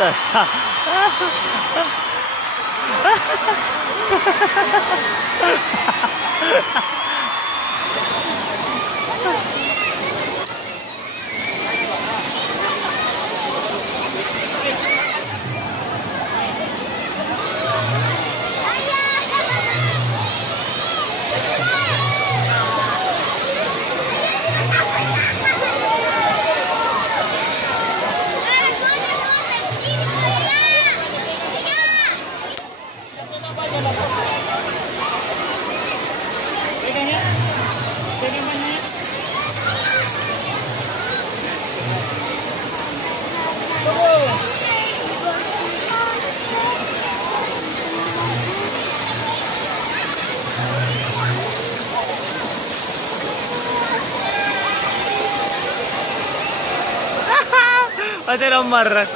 Dasar. Pati ng marak.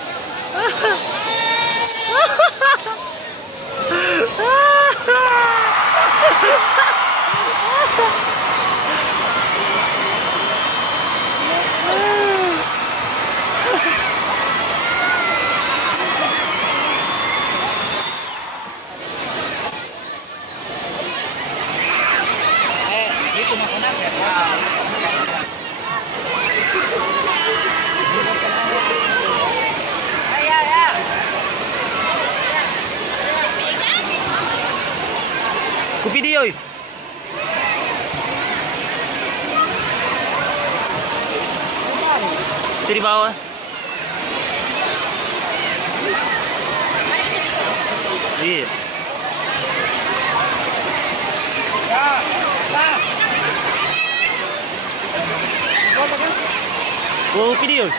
Situ makan ya. Ku video. Itu di bawah. Iya. Oh, video.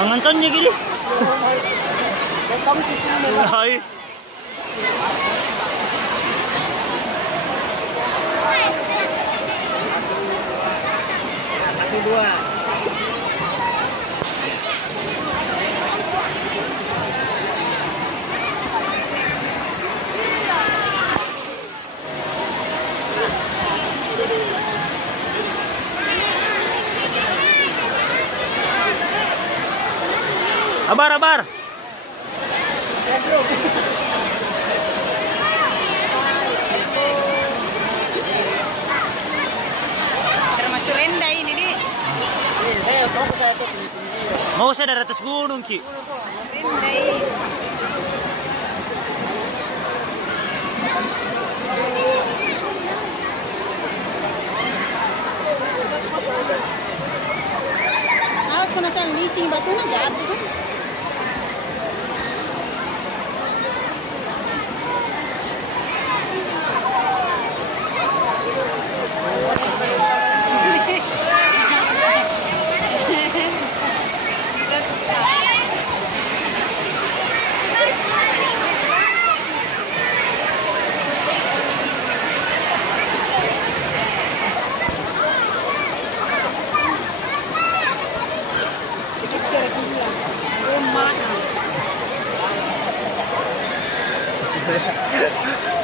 Manganton niya gili. Kamu sisi mana? Hai. Satu dua. Abar, abar. Termasuk rendah ini, Di. Mau saya dari atas gunung, Ki. Rendah ini. Awas kena salah licin batu nak jatuh.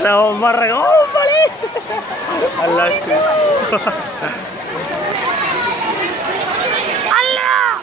Sama marah. Oh, balik. Allah. Allah.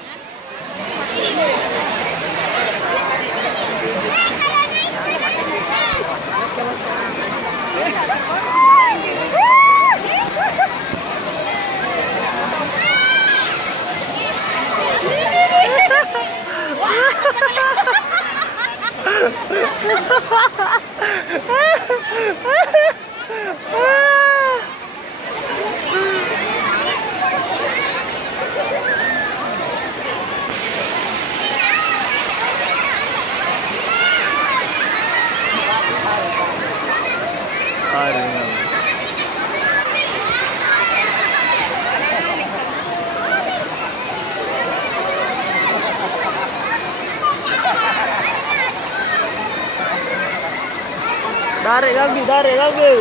Tarik lagi, tarik lagi.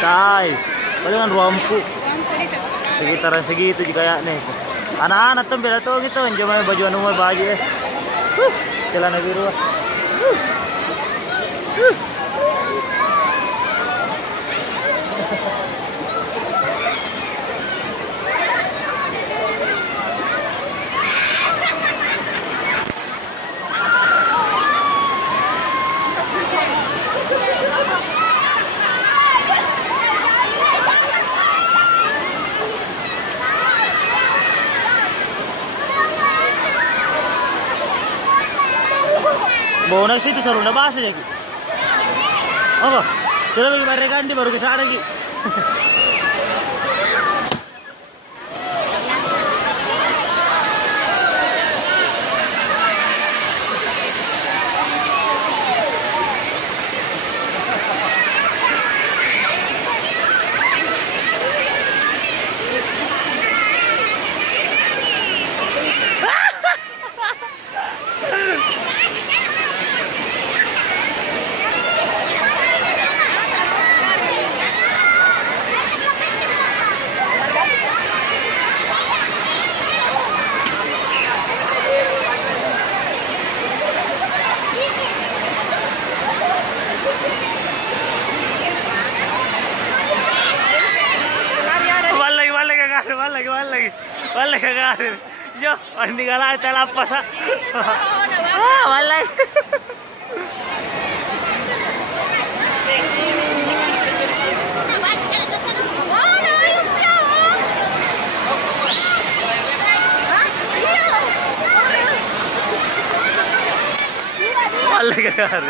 Tai, palingan ruampu. Sekitaran segitu juga ya nih. Anak-anak tuh beda tuh gitu, cuma baju anu baju ya. Celana biru. Bawa nasi itu selalu udah basah ya. Apa? Coba bagi mereka ganti baru ke sana lagi. Wala kagak. Yo, hindi ka lang talapas ha. Wala. Wala kagak.